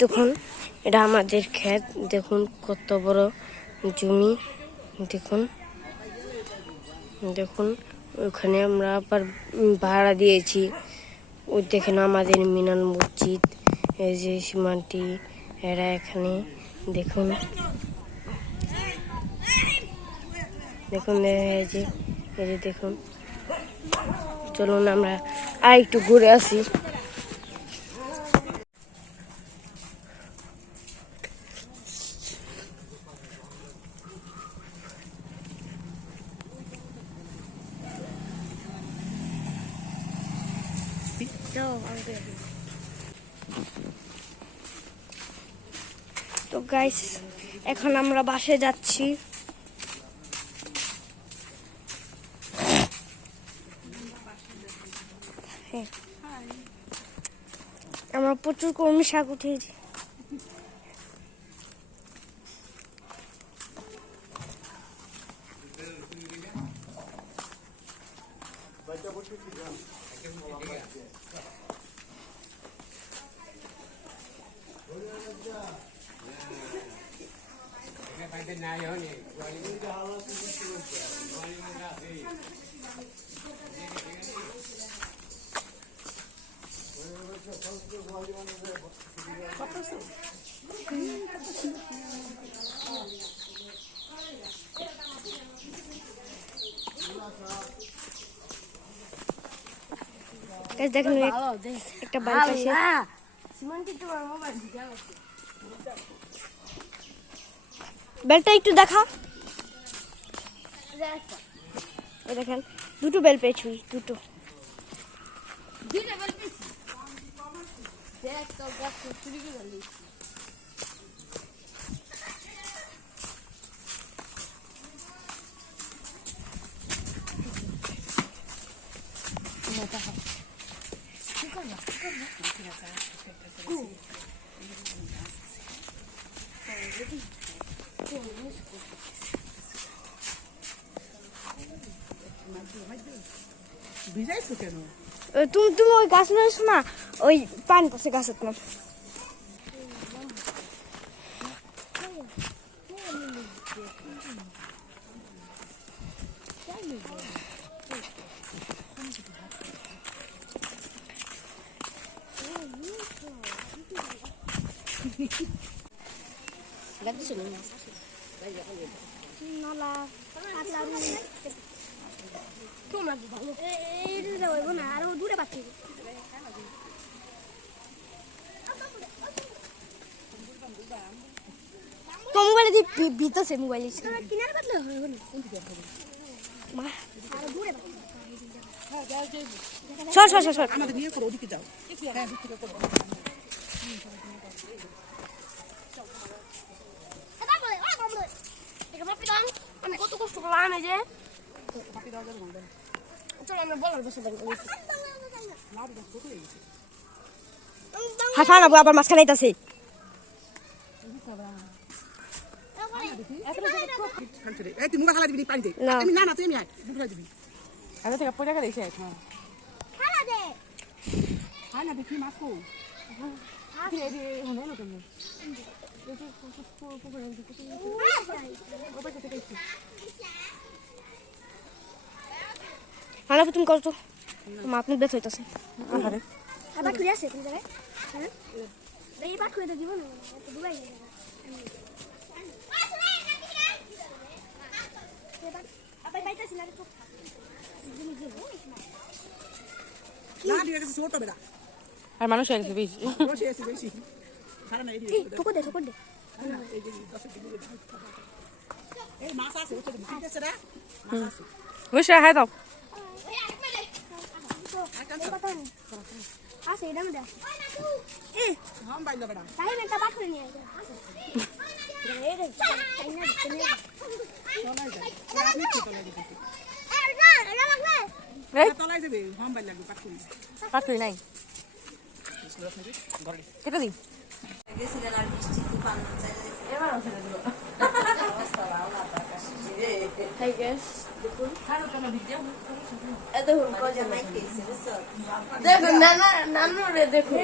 দেখুন, এটা আমাদের ক্ষেত। দেখুন কত বড় জমি। দেখুন দেখুন ওখানে আমরা আবার ভাড়া দিয়েছি। ওই দেখেন আমাদের মিনান মসজিদ, এই যে সীমান্তি এরা এখানে। দেখুন দেখুন এই যে দেখুন। চলুন আমরা আর একটু ঘুরে আসি তো গাইস এখন আমরা বাসে যাচ্ছি। আমরা প্রচুর কর্মী শাক উঠিয়েছি গাইস দেখেন একটা বাইক আছে বেলটা একটু দেখা দেখেন দুটো বেল পেয়েছি দুটো। ভিজাইছো কেন? তুমি তুমি ওই গাছ রয়েছো না ওই পানি পাশে গাছ তোমার। নলা আরও দূরে পাচ্ছি তো মোবাইলে যে ভিতরে মোবাইল কিনারে কাটলে হবে না। মা। সর সর সর সর। আমাদের নিয়ে করো ওদিকে যাও। হ্যাঁ ওদিক করো। কত কষ্ট করলাম এই যে যাবে না হয়ে না আবার মাঝখানে আইতাছে রে খালা না। তুমি না না তুই আমি আয় মুখা দিবি আরে থেকে পয়সা করে এসে এখন আয় না দেখি মাছ কো হানা তুমি করছ মা আপনি বেশ হইতাছে। আরে আবার খুলে আছে তুমি যাবে হ্যাঁ? এইবার খুলে দিব না। তো দুবাই আবার পাইতাছি না তো না দিয়ে গেছে ছোট বেড়া আর মানুষ হয়ে গেছে বেশি। বসে আছে বেশি। খারাপ না এই এই টুকু দে টুকু দে। এই যে দশে দিবি এই মাছ আছে ওটা দিবি ঠিক আছে রে। মাছ আছে। বসে হাই দাও। আছে এটা মধ্যে হাম বাইলা বেড়া। তাই মেটা বাট করে নিয়ে আইছে এই রে তাই না দিতে আপনি কি তলায় দিবি এই। তলায় দেবে হাম বাইলা লাগবে পাকুন পাতুই নাই। কেটে দিই গেছিলেন আর বৃষ্টি তুফান চালিয়ে Hi guys, দেখুন এ দেখুন কজন দেখুন নানা নানু রে দেখুন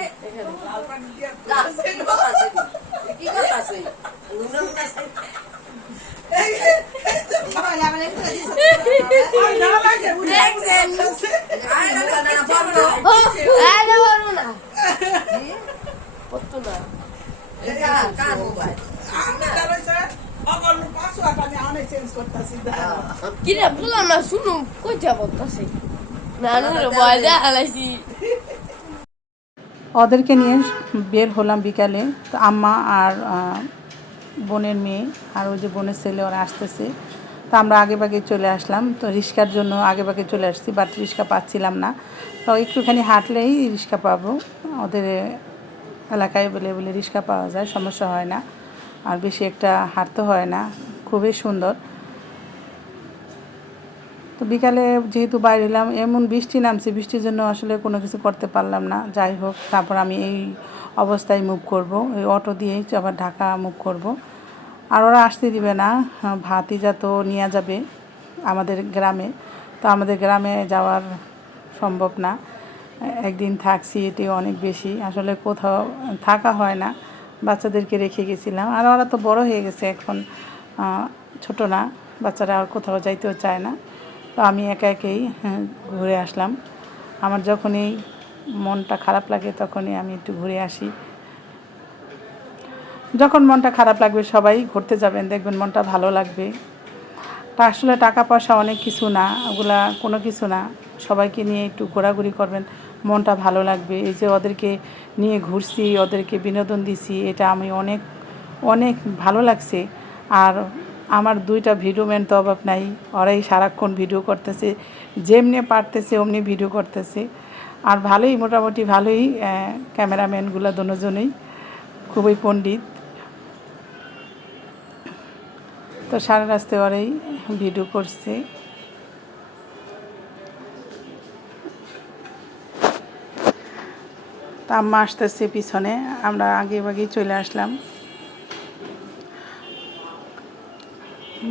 এখানে ও আরে বলো বললাম না শুনো আলাইছি ওদেরকে নিয়ে বের হলাম বিকালে। তো আম্মা আর বোনের মেয়ে আর ওই যে বোনের ছেলে ওরা আসতেছে। তো আমরা আগে ভাগে চলে আসলাম। তো রিক্সার জন্য আগে ভাগে চলে আসছি বাট রিক্সা পাচ্ছিলাম না। তো একটুখানি হাঁটলেই রিক্সা পাবো। ওদের এলাকায় বলে বলে রিক্সা পাওয়া যায় সমস্যা হয় না। আর বেশি একটা হাঁটতে হয় না। খুবই সুন্দর। তো বিকালে যেহেতু বাইরে এলাম এমন বৃষ্টি নামছে বৃষ্টির জন্য আসলে কোনো কিছু করতে পারলাম না। যাই হোক তারপর আমি এই অবস্থায় মুভ করব। এই অটো দিয়েই আবার ঢাকা মুভ করব। আর ওরা আসতে দিবে না। হ্যাঁ, ভাতিজা তো নিয়ে যাবে আমাদের গ্রামে। তো আমাদের গ্রামে যাওয়ার সম্ভব না। একদিন থাকছি এটি অনেক বেশি। আসলে কোথাও থাকা হয় না। বাচ্চাদেরকে রেখে গেছিলাম। আর ওরা তো বড় হয়ে গেছে এখন। ছোট না বাচ্চারা আর কোথাও যাইতেও চায় না। তো আমি একা একেই হ্যাঁ, ঘুরে আসলাম। আমার যখনই মনটা খারাপ লাগে তখনই আমি একটু ঘুরে আসি। যখন মনটা খারাপ লাগবে সবাই ঘুরতে যাবেন দেখবেন মনটা ভালো লাগবে। তা আসলে টাকা পয়সা অনেক কিছু না ওগুলা কোনো কিছু না। সবাইকে নিয়ে একটু ঘোরাঘুরি করবেন মনটা ভালো লাগবে। এই যে ওদেরকে নিয়ে ঘুরছি ওদেরকে বিনোদন দিছি এটা আমি অনেক অনেক ভালো লাগছে। আর আমার দুইটা ভিডিও ম্যান তো অভাব নাই। ওরাই সারাক্ষণ ভিডিও করতেছে, যেমনি পারতেছে অমনি ভিডিও করতেছে। আর ভালোই, মোটামুটি ভালোই ক্যামেরাম্যানগুলো দুজনেই খুবই পণ্ডিত। তো সারা রাস্তায় ওরাই ভিডিও করছে। তা আম্মা আসতেছে পিছনে, আমরা আগে আগেই চলে আসলাম।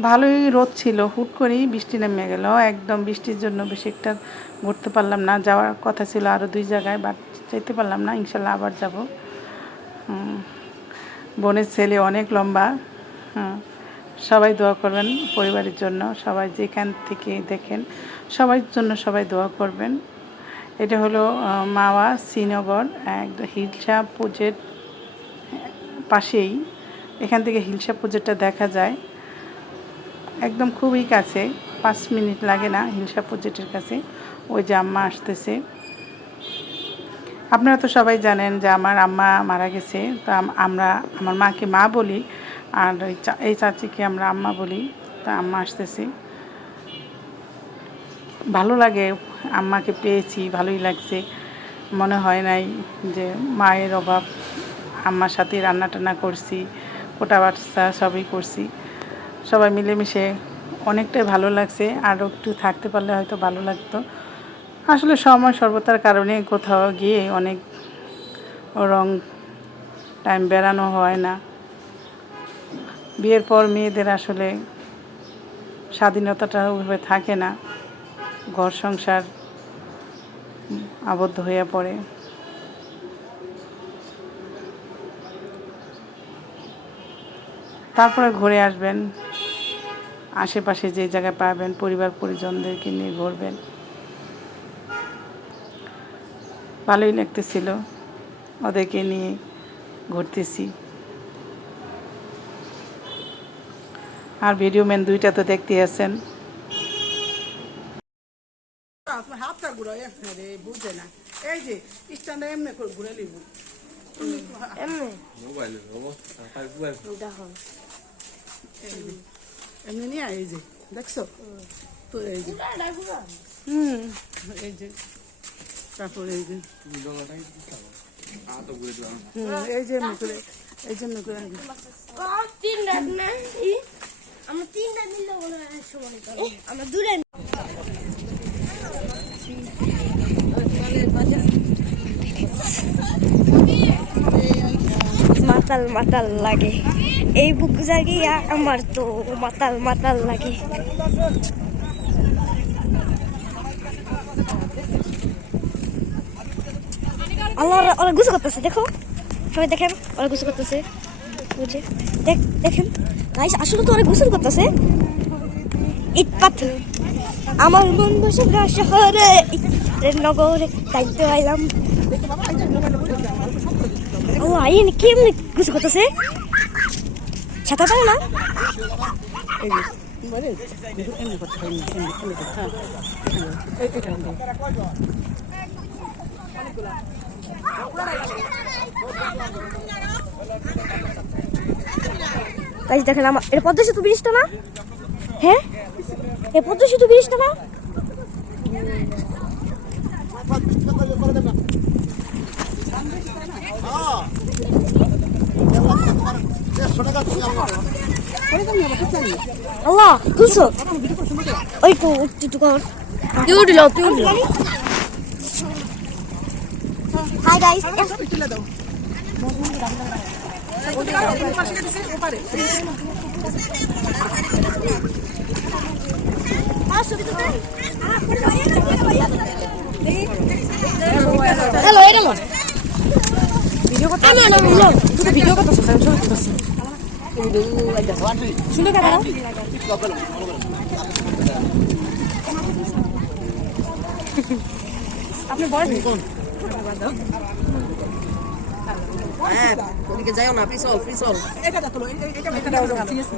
ভালোই রোদ ছিল হুট করেই বৃষ্টি নেমে গেল। একদম বৃষ্টির জন্য বেশি একটা ঘুরতে পারলাম না যাওয়ার কথা ছিল আরও দুই জায়গায় বাট যেতে পারলাম না ইনশাল্লাহ আবার যাব। বোনের ছেলে অনেক লম্বা হুম, সবাই দোয়া করবেন পরিবারের জন্য সবাই যেখান থেকে দেখেন সবার জন্য সবাই দোয়া করবেন। এটা হলো মাওয়া শ্রীনগর একদম হিলসা পুজের পাশেই এখান থেকে হিলসা পুজোটা দেখা যায়। একদম খুবই কাছে, পাঁচ মিনিট লাগে না হিলসা প্রজেক্টের কাছে। ওই যে আম্মা আসতেছে। আপনারা তো সবাই জানেন যে আমার আম্মা মারা গেছে। তো আমরা, আমার মাকে মা বলি, আর এই চাচিকে আমরা আম্মা বলি। তা আম্মা আসতেছে। ভালো লাগে, আম্মাকে পেয়েছি, ভালোই লাগছে। মনে হয় নাই যে মায়ের অভাব, আম্মার সাথে রান্না টান্না করছি কোটা বাচ্চা সবই করছি। সবাই মিলেমিশে অনেকটাই ভালো লাগছে আরও একটু থাকতে পারলে হয়তো ভালো লাগতো। আসলে সময় সর্বতার কারণে কোথাও গিয়ে অনেক রং টাইম বেড়ানো হয় না। বিয়ের পর মেয়েদের আসলে স্বাধীনতাটা ওইভাবে থাকে না, ঘর সংসার আবদ্ধ হয়ে পড়ে। তারপরে ঘুরে আসবেন। আশেপাশে যে জায়গায় পাবেন পরিবার পরিজনদেরকে নিয়ে ঘুরবেন। ভালোই লাগতেছিল ওদেরকে নিয়ে ঘুরতেছি। আর ভিডিও ম্যান দুইটা তো দেখতে আছেন। হাতটা ঘুরাই রে বুঝে না এই যে স্ট্যান্ডে এমনি করে ঘুরে নিব এমনি মোবাইলে অবস্থা দেখো এমনি নিয়ে এই যে দেখছ? তো এই যে। হুম এই যে। তারপর এই যে। এই যে এমনি করে এই জন্য করে তিন রাত না আমরা দিলে ওরা সময় আমরা দূরে মাতাল মাতাল লাগে। এই বুক জাগিয়া আমার তো মাতাল মাতাল লাগে। আল্লাহ ওরা- গুছো করতেছে, দেখো। সবাই দেখেন, ওরা গুছো করতেছে। বুঝে? দেখ, দেখেন। গাইস আসলে তো ওরা গোসল করতেছে। ইট পাথর। আমার মন বসে না শহরে নগরে তাইতে আইলাম। ও আইন কেমনি গুছো করতেছে? ছাতা পারে না? গাইস দেখেন আমার এটা পদ্মা সেতু ব্রিজটা না? হ্যাঁ? এ পদ্মা সেতু ব্রিজটা না? আল্লাহ তুলছো ওই তো একটু কর। তুই উঠল তুই উঠল হাই গাইস হ্যালো এটা ভিডিও করতে আমি না বলল কেন? আপনি বয়স এটা দেখো এটা এটা এটা ঠিক আছে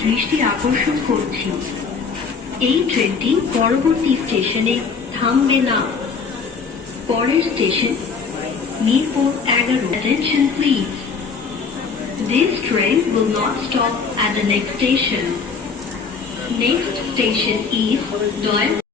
দৃষ্টি আকর্ষণ করছি এই ট্রেনটি পরবর্তী স্টেশনে থামবে না পরের স্টেশন মিরপুর এগারো attention please This train will not stop at the next station. Next station is Doyle